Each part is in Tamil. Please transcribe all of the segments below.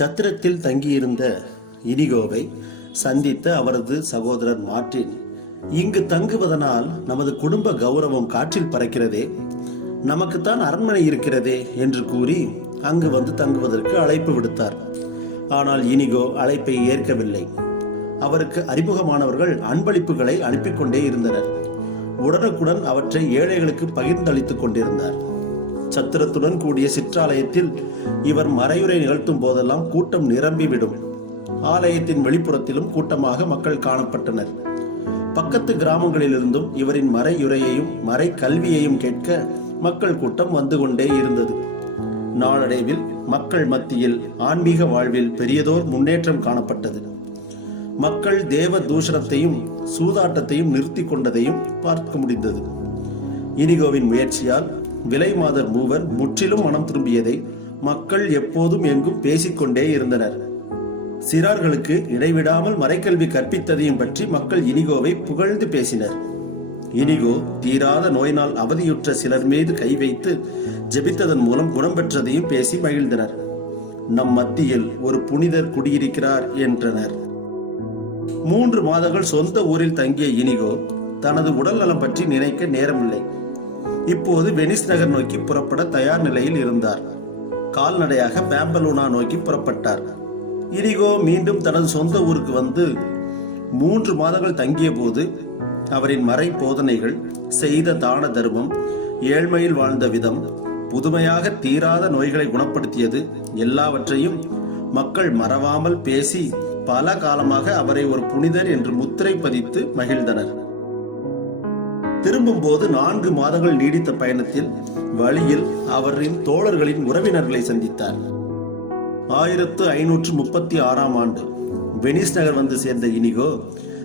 சத்திரத்தில் தங்கியிருந்த இனிகோவை சந்தித்த அவரது சகோதரர் மார்டின் இங்கு தங்குவதனால் நமது குடும்ப கௌரவம் காற்றில் பறக்கிறதே நமக்குத்தான் அரண்மனை இருக்கிறதே என்று கூறி அங்கு வந்து தங்குவதற்கு அழைப்பு விடுத்தார். ஆனால் இனிகோ அழைப்பை ஏற்கவில்லை. அவருக்கு அறிமுகமானவர்கள் அன்பளிப்புகளை அனுப்பிக்கொண்டே இருந்தனர். உடனுக்குடன் அவற்றை ஏழைகளுக்கு பகிர்ந்தளித்துக் கொண்டிருந்தார். சத்திரத்துடன் கூடிய சிற்றாலயத்தில் இவர் மறையுரை நிகழ்த்தும் போதெல்லாம் கூட்டம் நிரம்பிவிடும். ஆலயத்தின் வெளிப்புறத்திலும் கூட்டமாக மக்கள் காணப்பட்டனர். பக்கத்து கிராமங்களிலிருந்தும் இவரின் மறையுரையையும் மறை கல்வியையும் கேட்க மக்கள் கூட்டம் வந்து கொண்டே இருந்தது. நாளடைவில் மக்கள் மத்தியில் ஆன்மீக வாழ்வில் பெரியதோர் முன்னேற்றம் காணப்பட்டது. மக்கள் தேவ தூஷணத்தையும் சூதாட்டத்தையும் நிறுத்தி கொண்டதையும் பார்க்க முடிந்தது. இனிகோவின் முயற்சியால் விலை மாதர் மூவர் முற்றிலும் மனம் திரும்பியதை மக்கள் எப்போதும் எங்கும் பேசிக்கொண்டே இருந்தனர். சிறார்களுக்கு இடைவிடாமல் மறைக்கல்வி கற்பித்ததையும் பற்றி மக்கள் இனிகோவை புகழ்ந்து பேசினர். இனிகோ தீராத நோயினால் அவதியுற்ற சிலர் மீது கை வைத்து ஜெபித்ததன் மூலம் குணம் பெற்றதையும் பேசி மகிழ்ந்தனர். நம் மத்தியில் ஒரு புனிதர் குடியிருக்கிறார் என்றனர். மூன்று மாதங்கள் சொந்த ஊரில் தங்கிய இனிகோ தனது உடல் நலம் பற்றி நினைக்க நேரமில்லை. இப்போது வெனிஸ் நகர் நோக்கி புறப்பட தயார் நிலையில் இருந்தார். கால்நடையாக பேம்பலூனா நோக்கி புறப்பட்டார். இரிகோ மீண்டும் தனது சொந்த ஊருக்கு வந்து மூன்று மாதங்கள் தங்கிய போது அவரின் மறை போதனைகள் செய்த தான தர்மம் ஏழ்மையில் வாழ்ந்த விதம் புதுமையாக தீராத நோய்களை குணப்படுத்தியது எல்லாவற்றையும் மக்கள் மறவாமல் பேசி பல காலமாக அவரை ஒரு புனிதர் என்று முத்திரை பதித்து மகிழ்ந்தனர். திரும்பும் போது நான்கு மாதங்கள் நீடித்த பயணத்தில் வழியில் அவரின் தோழர்களின் உறவினர்களை சந்தித்தார். ஆயிரத்து ஐநூற்று முப்பத்தி ஆறாம் ஆண்டு வெனிஸ் நகர் வந்து சேர்ந்த இனிகோ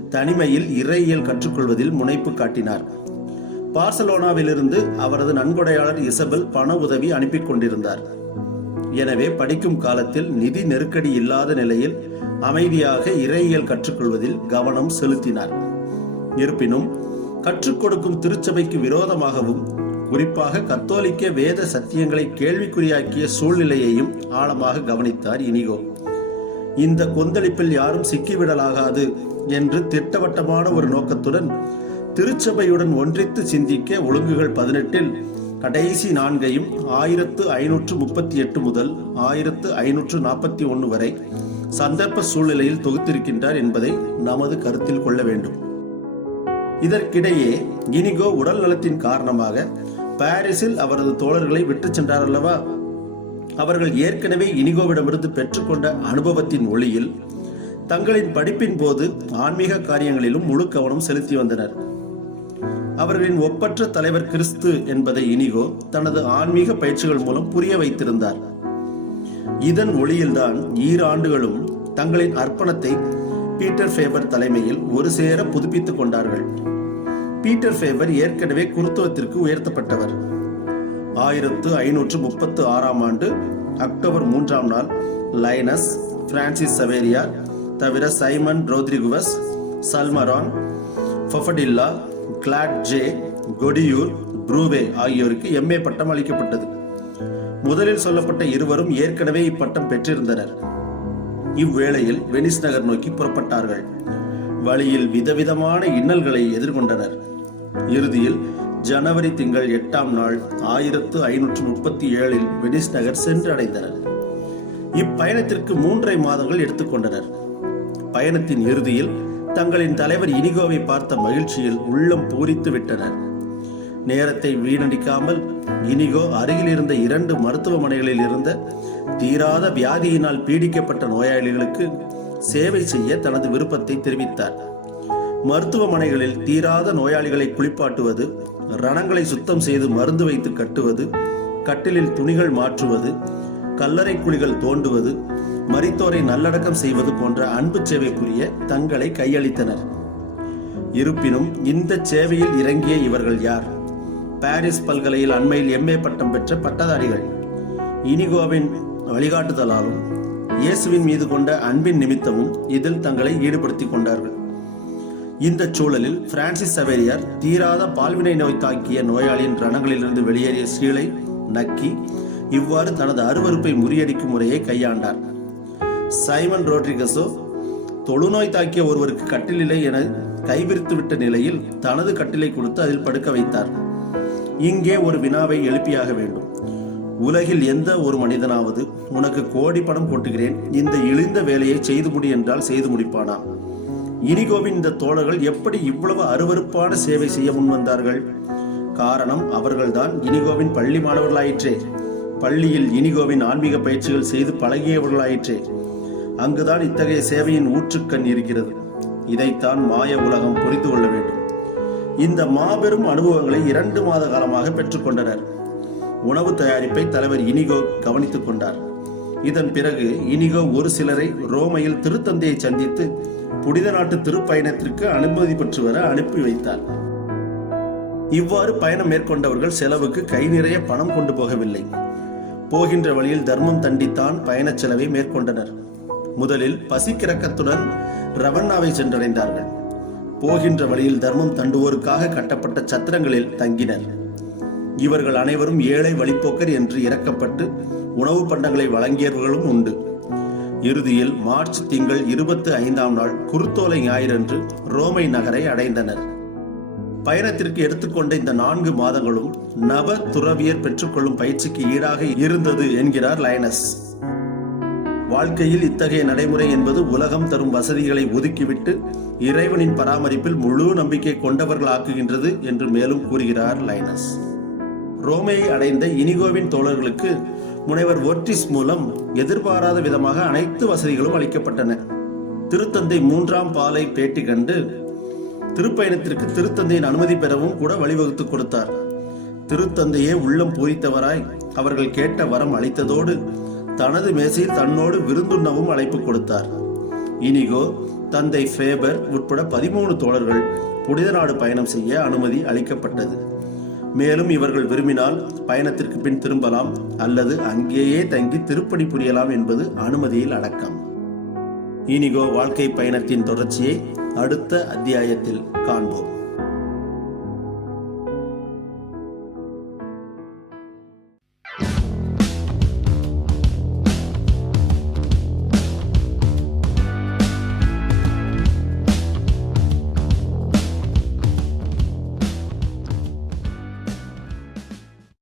தனிமையில் இறையியல் கற்றுக்கொள்வதில் முனைப்பு காட்டினார். பார்சலோனாவிலிருந்து அவரது நன்கொடையாளர் இசபெல் பண உதவி அனுப்பி கொண்டிருந்தார். எனவே படிக்கும் காலத்தில் நிதி நெருக்கடி இல்லாத நிலையில் அமைதியாக இறையியல் கற்றுக்கொள்வதில் கவனம் செலுத்தினார். இருப்பினும் கற்றுக் கொடுக்கும் திருச்சபைக்கு விரோதமாகவும் குறிப்பாக கத்தோலிக்க வேத சத்தியங்களை கேள்விக்குறியாக்கிய சூழ்நிலையையும் ஆழமாக கவனித்தார் இனிகோ. இந்த கொந்தளிப்பில் யாரும் சிக்கிவிடலாகாது என்று திட்டவட்டமான ஒரு நோக்கத்துடன் திருச்சபையுடன் ஒன்றித்து சிந்திக்க ஒழுங்குகள் பதினெட்டில் கடைசி நான்கையும் ஆயிரத்து ஐநூற்று முப்பத்தி எட்டு முதல் ஆயிரத்து ஐநூற்று நாற்பத்தி ஒன்று வரை சந்தர்ப்ப சூழ்நிலையில் தொகுத்திருக்கின்றார் என்பதை நமது கருத்தில் கொள்ள வேண்டும். இதற்கிடையே இனிகோ உடல் நலத்தின் காரணமாக பாரிஸில் அவரது தோழர்களை விட்டு சென்றார் அல்லவா அவர்கள் ஏற்கனவே இனிகோவிடமிருந்து பெற்றுக்கொண்ட அனுபவத்தின் ஒளியில் தங்களின் படிப்பின் போது ஆன்மீக காரியங்களிலும் முழு கவனம் செலுத்தி வந்தனர். அவர்களின் ஒப்பற்ற தலைவர் கிறிஸ்து என்பதை இனிகோ தனது ஆன்மீக பயிற்சிகள் மூலம் புரிய வைத்திருந்தார். இதன் ஒளியில்தான் ஈராண்டுகளும் தங்களின் அர்ப்பணத்தை பீட்டர் ஃபேபர் தலைமையில் ஒரு சேர புதுப்பித்துக் கொண்டார்கள். பீட்டர் ஃபேபர் ஏற்கனவே குருத்துவத்திற்கு உயர்த்தப்பட்டவர். ஆயிரத்து ஐநூற்று முப்பத்து ஆறாம் ஆண்டு அக்டோபர் மூன்றாம் நாள் லைனஸ் பிரான்சிஸ் சவேரியா தவிர சைமன் ரோத்ரிகுவஸ் சல்மரான் ஃபஃபடில்லா கிளாட் ஜே கொடியூர் ப்ரூவே ஆகியோருக்கு எம்ஏ பட்டம் அளிக்கப்பட்டது. முதலில் சொல்லப்பட்ட இருவரும் ஏற்கனவே இப்பட்டம் பெற்றிருந்தனர். இவ்வேளையில் வெனிஸ் நகர் நோக்கி புறப்பட்டார்கள். வழியில் விதவிதமான இன்னல்களை எதிர்கொண்டனர். இறுதியில் ஜனவரி திங்கள் எட்டாம் நாள் ஆயிரத்து ஐநூற்று முப்பத்தி ஏழில் வெனிஸ் நகர் சென்றடைந்தனர். இப்பயணத்திற்கு மூன்றரை மாதங்கள் எடுத்துக்கொண்டனர் பயணத்தின் இறுதியில் தங்களின் தலைவர் இனிகோவை பார்த்த மகிழ்ச்சியில் உள்ளம் பூரித்து விட்டனர். நேரத்தை வீணடிக்காமல் இனிகோ அருகில் இருந்த இரண்டு மருத்துவமனைகளில் இருந்த தீராத வியாதியினால் பீடிக்கப்பட்ட நோயாளிகளுக்கு சேவை செய்ய தனது விருப்பத்தை தெரிவித்தார். மருத்துவமனைகளில் தீராத நோயாளிகளை குளிப்பாட்டுவது ரணங்களை சுத்தம் செய்து மருந்து வைத்து கட்டுவது கட்டிலில் துணிகள் மாற்றுவது கல்லறை குழிகள் தோண்டுவது மரித்தோரை நல்லடக்கம் செய்வது போன்ற அன்பு சேவை புரிய தங்களை கையளித்தனர். இருப்பினும் இந்த சேவையில் இறங்கிய இவர்கள் யார்? பாரிஸ் பல்கலையில் அண்மையில் எம்ஏ பட்டம் பெற்ற பட்டதாரிகள். இனிகோவின் வழிகாட்டுதலாலும் இயேசுவின் மீது கொண்ட அன்பின் நிமித்தமும் இதில் தங்களை ஈடுபடுத்திக் கொண்டார்கள். இந்த சூழலில் பிரான்சிஸ் சவேரியார் தீராத பால்வினை நோய் தாக்கிய நோயாளியின் ரணங்களிலிருந்து வெளியேறிய சீலை நக்கி இவ்வாறு தனது அருவருப்பை முறியடிக்கும் முறையை கையாண்டார். சைமன் ரோட்ரிகஸோ தொழுநோய் தாக்கிய ஒருவருக்கு கட்டிலில்லை என கைவிரித்து விட்ட நிலையில் தனது கட்டிலை கொடுத்து அதில் படுக்க வைத்தார். இங்கே ஒரு வினாவை எழுப்பியாக வேண்டும். உலகில் எந்த ஒரு மனிதனாவது உனக்கு கோடி பணம் கொட்டுகிறேன் இந்த இழிந்த வேலையை செய்து முடி என்றால் செய்து முடிப்பானா? இனிகோவின் இந்த தோழர்கள் எப்படி இவ்வளவு அருவருப்பான சேவை செய்ய முன்வந்தார்கள் காரணம் அவர்கள்தான் இனிகோவின் பள்ளி மாணவர்களாயிற்றே. பள்ளியில் இனிகோவின் ஆன்மீக பயிற்சிகள் செய்து பழகியவர்களாயிற்றே. அங்குதான் இத்தகைய சேவையின் ஊற்றுக்கண் இருக்கிறது. இதைத்தான் மாய உலகம் புரிந்து கொள்ள வேண்டும். இந்த மாபெரும் அனுபவங்களை இரண்டு மாத காலமாக பெற்றுக்கொண்டனர். உணவு தயாரிப்பை தலைவர் இனிகோ கவனித்துக் கொண்டார். இதன் பிறகு இனிகோ ஒரு சிலரை ரோமையில் திருத்தந்தையை சந்தித்து புனித நாட்டு திருப்பயணத்திற்கு அனுமதி பெற்று வர அனுப்பி வைத்தார். இவ்வாறு பயணம் மேற்கொண்டவர்கள் செலவுக்கு கை நிறைய பணம் கொண்டு போகவில்லை. போகின்ற வழியில் தர்மம் தண்டித்தான் பயணச் செலவை மேற்கொண்டனர். முதலில் பசிக்கிறக்கத்துடன் ரவண்ணாவை சென்றடைந்தார்கள். போகின்ற வழியில் தர்மம் தண்டுவோருக்காக கட்டப்பட்ட சத்திரங்களில் தங்கினர். இவர்கள் அனைவரும் ஏழை வழிப்போக்கர் என்று இறக்கப்பட்டு உணவு பண்டங்களை வழங்கியவர்களும் உண்டு. இறுதியில் மார்ச் திங்கள் இருபத்தி ஐந்தாம் நாள் குருத்தோலை ஞாயிறன்று ரோமை நகரை அடைந்தனர். பயணத்திற்கு எடுத்துக்கொண்ட இந்த நான்கு மாதங்களும் நவ துறவியர் பெற்றுக்கொள்ளும் பயிற்சிக்கு ஈடாக இருந்தது என்கிறார் லைனஸ் வாழ்க்கையில் இத்தகைய நடைமுறை என்பது உலகம் தரும் வசதிகளை ஒதுக்கிவிட்டு இறைவனின் பராமரிப்பில் முழு நம்பிக்கை கொண்டவர்களாக்குகின்றது என்று மேலும் கூறுகிறார் லைனஸ். ரோமையை அடைந்த இனிகோவின் தோழர்களுக்கு முனைவர் ஒர்டிஸ் மூலம் எதிர்பாராத விதமாக அனைத்து வசதிகளும் அளிக்கப்பட்டன. திருத்தந்தை மூன்றாம் பாலை பேட்டி கண்டு திருப்பயணத்திற்கு திருத்தந்தையின் அனுமதி பெறவும் கூட வழிவகுத்து கொடுத்தார். திருத்தந்தையே உள்ளம் பூரித்தவராய் அவர்கள் கேட்ட வரம் அளித்ததோடு தனது மேசையில் தன்னோடு விருந்துண்ணவும் அழைப்பு கொடுத்தார். இனிகோ தந்தை ஃபேபர் உட்பட பதிமூணு தோழர்கள் புனித நாடு பயணம் செய்ய அனுமதி அளிக்கப்பட்டது. மேலும் இவர்கள் விரும்பினால் பயணத்திற்கு பின் திரும்பலாம் அல்லது அங்கேயே தங்கி திருப்பணி புரியலாம் என்பது அனுமதியில் அடக்கம். இனிகோ வாழ்க்கை பயணத்தின் தொடர்ச்சியை அடுத்த அத்தியாயத்தில் காண்போம்.